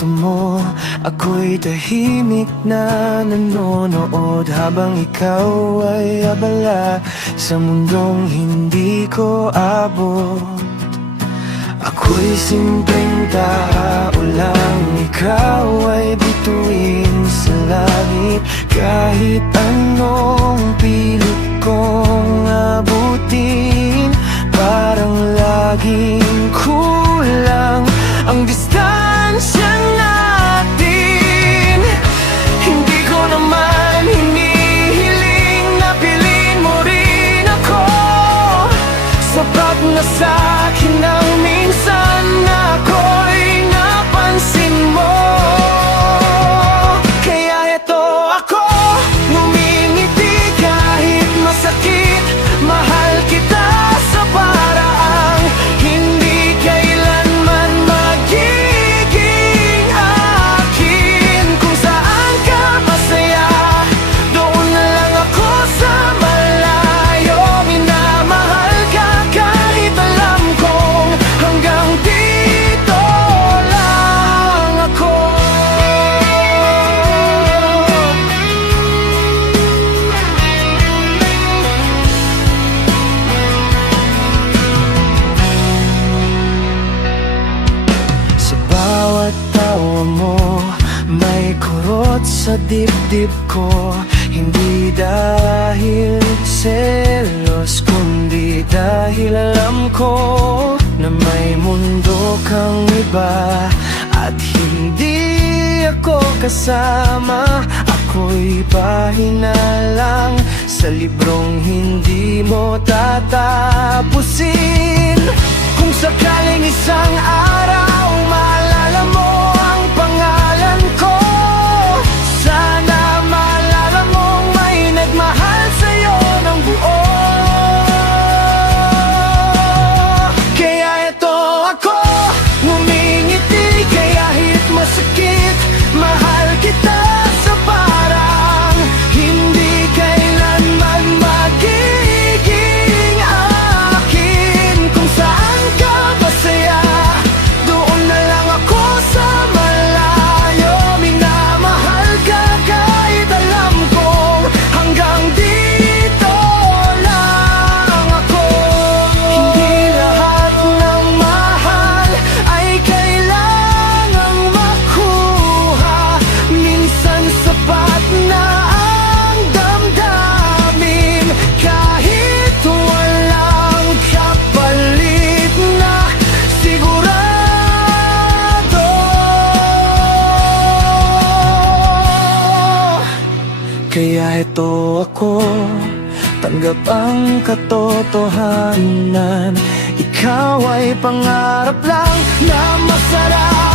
kwento mo. Ako'y tahimik na nanonood habang ikaw ay abala sa mundong hindi ko abot. Ako'y simpleng tao lang, ikaw ay bituin sa langit. Kahit anong pilit kong abutin, parang laging kulang ang distansya natin. Hindi ko naman hinihiling na pilin mo rin ako. Sapat na sa'kin ang minsan ako'y napansin mo. Kaya eto ako, ngumingiti kahit masakit. Mahal kita sa paraang hindi kailanman magiging akin. Kung saan ka masaya, doon na lang ako sa malayo. Minamahal ka kahit alam kong hanggang dito lang ako. Sa bawat tawa mo, may kurot sa dibdib ko. Hindi dahil selos, kundi dahil alam ko na may mundo kang iba at hindi ako kasama. Ako'y pahina lang sa librong hindi mo tatapusin. Kung sakaling isang araw maalala mo ang pangalan ko, sana maalala mong may nagmahal sa'yo ng buo. Kaya eto ako, ngumingiti kahit masakit. Mahal kita sa parang hindi kailanman magiging akin. Kung saan ka masaya, doon na lang ako sa malayo. Minamahal ka kahit alam kong hanggang dito lang ako. Hindi lahat ng mahal ay kailangang makuha. Minsan sapat na ang damdamin kahit walang kapalit na sigurado. Kaya ito ako, tanggap ang katotohanan. Ikaw ay pangarap lang na masarap.